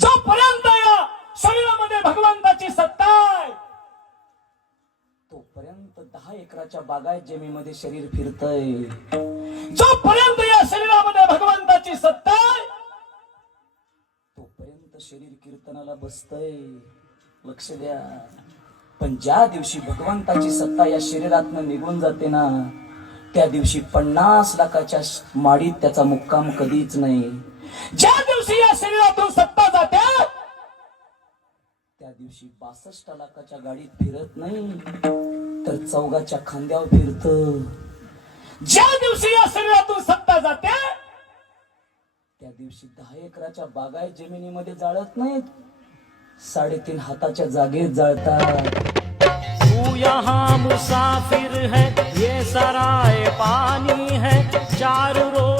जोपर्यंत या शरीरामध्ये भगवंताची सत्ता आहे तोपर्यंत दहा एकराच्या बागायत जमीमध्ये शरीर फिरतय. जोपर्यंत या शरीरामध्ये भगवंताची सत्ता आहे तोपर्यंत शरीर कीर्तनाला बसतय. लक्ष द्या. पण ज्या दिवशी भगवंताची सत्ता या शरीरातनं निघून जाते ना त्या दिवशी पन्नास लाखाच्या माडीत त्याचा मुक्काम कधीच नाही. ज्या दिवशी या शरीरातून सत्ता त्या दिवशी बासष्ट लाखाच्या गाडीत फिरत नाही तर चौघाच्या खांद्यावर फिरत. ज्या दिवशी या शरीरातून सत्ता जाते त्या दिवशी दहा एकराच्या बागाय जमिनीमध्ये जाळत नाहीत. साडेतीन हाताच्या जागेत जाळतात. तू यहाँ मुसाफिर है ये सराय पानी है चार रोज